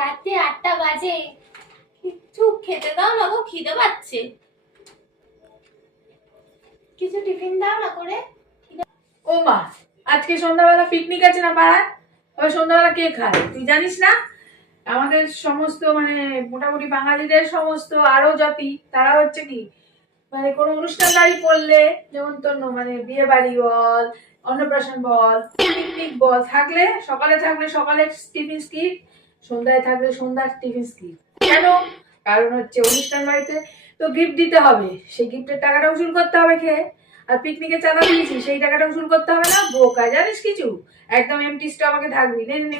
রাতে 8টা বাজে, কিছু খেতে দাও না গো, খিদে পাচ্ছে। কিছু টিফিন দাও না করে। ও মা, আজকে সন্ধ্যাবেলা পিকনিক আছে না পাড়ায়? ওই সন্ধ্যাবেলা কে খায় তুই জানিস না? আমাদের সমস্ত মানে মোটামুটি বাঙালিদের সমস্ত আরো জাতি তারা হচ্ছে কি মানে কোনো অনুষ্ঠান বাড়ি করলে, যেমন তোর মানে বিয়ে বাড়ি বল, অন্নপ্রাশন বল, পিকনিক বল, থাকলে থাকলে সকালে টিফিন স্কিপ, সন্ধ্যায় থাকলে সন্ধ্যার টিফিন স্কিপ। কেন? কারণ হচ্ছে অনুষ্ঠান বাড়িতে তো গিফট দিতে হবে, সেই গিফটের টাকাটা উসুল করতে হবে খেয়ে। আর পিকনিকে চাঁদা দিয়েছি, সেই টাকাটা উসুল করতে হবে না? বোকা জানিস কিছু? একদম এমটি স্টমাকে থাকবি। নে নে নে,